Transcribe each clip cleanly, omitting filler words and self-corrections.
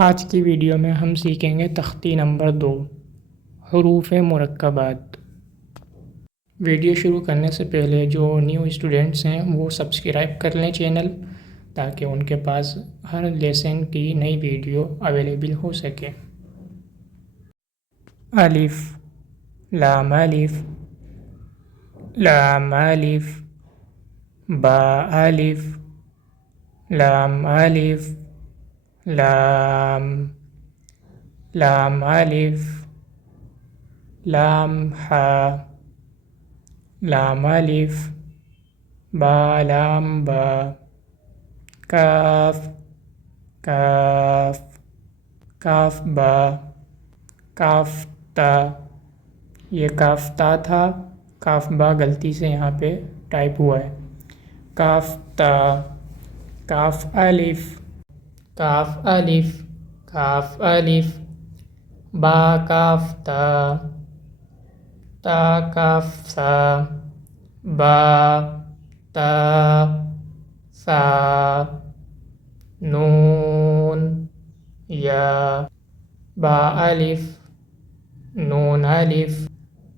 आज की वीडियो में हम सीखेंगे तख्ती नंबर 2 हरूफ मुरक्कबात। वीडियो शुरू करने से पहले जो न्यू स्टूडेंट्स हैं वो सब्सक्राइब कर लें चैनल, ताकि उनके पास हर लेसन की नई वीडियो अवेलेबल हो सके। अलिफ, लाम अलिफ, लाम अलिफ, बा अलिफ, लाम अलिफ, लाम, लाम अलिफ, लाम हा, लाम अलिफ, बा लाम बा, काफ, काफ, काफ बा, काफ ता। ये काफ ता था, काफ बा गलती से यहाँ पे टाइप हुआ है। काफ ता, काफ अलिफ, काफ अलिफ, काफ अलिफ, बा काफ ता, ता काफ सा, बा ता सा, नून या, बा अलिफ, नून अलिफ,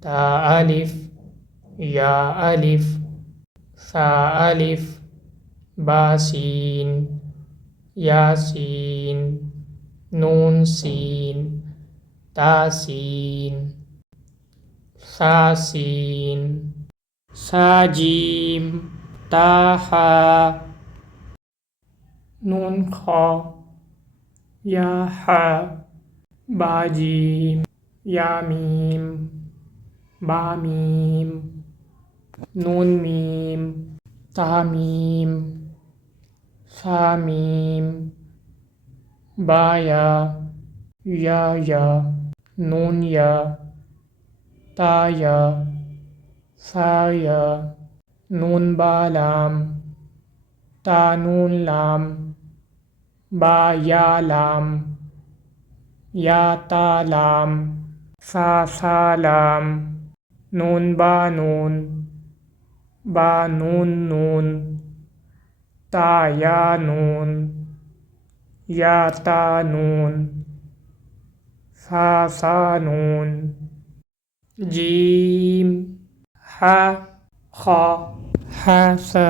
ता अलिफ, या अलिफ, सा अलिफ, बा सीन, या सीन, नून सीन, ता सीन, सा सीन, सा जीम, ता हा, नून खा, या हा, बा जीम, या मीम, बा मीम, नून मीम, ता मीम, सा मीम, बा या, नून या, ता या, सा या, नून बा लाम, ता नून लाम, बा या लाम, या ता लाम, सा लाम, नून बा नून, बा नून नून, ता या नून, या ता नून, सा नून, जीम, हा खा, हा सा,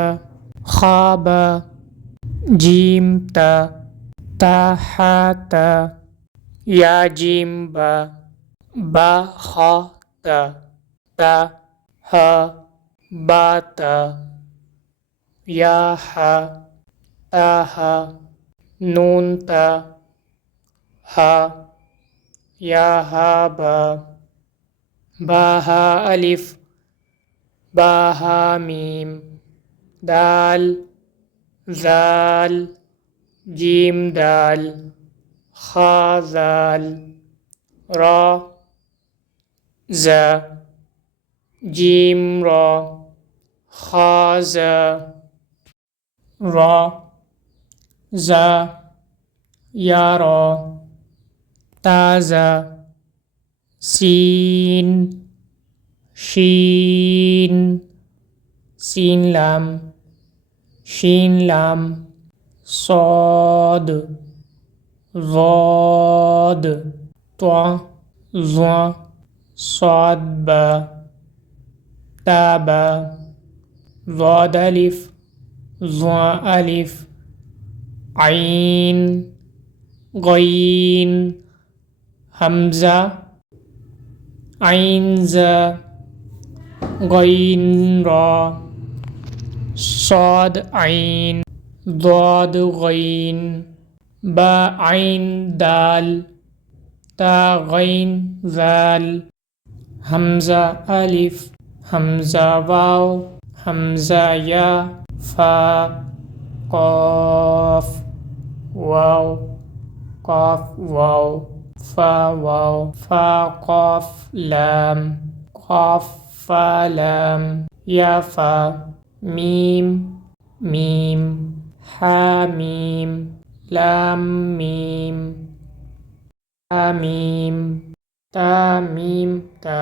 खा बा, जीम ता हा ता, या जीम बा खा ता हा, बा ता, या हा, ता हा, नून ता, हा, या हा बा हा अलिफ, बा हा मीम, दाल, जाल, जीम दाल, खा जाल, रा जा, जीम रा, खा जा, रा जा, या रा, ताजा, सीन, शीन, सीन लाम, शीन लाम, सौद, ज़ाद, त्वा, ज़्वा, सौद बा, ताबा, ज़ाद अलिफ, ज़्वा अलिफ, आइन, गईन, हमज़ा, आइन ज़ा, गईन रा, सौद आइन, ज़ाद गईन, बा आइन दाल, ता गईन ज़ाल, हमज़ा अलिफ, हमज़ा वाव, हमज़ा या, फा, क़ाफ, वाव, क़ाफ वाव, फा क़ाफ लाम, क़ाफ फा लाम, या फा, मीम, मीम, हा मीम, लाम मीम, हा मीम, ता मीम ता।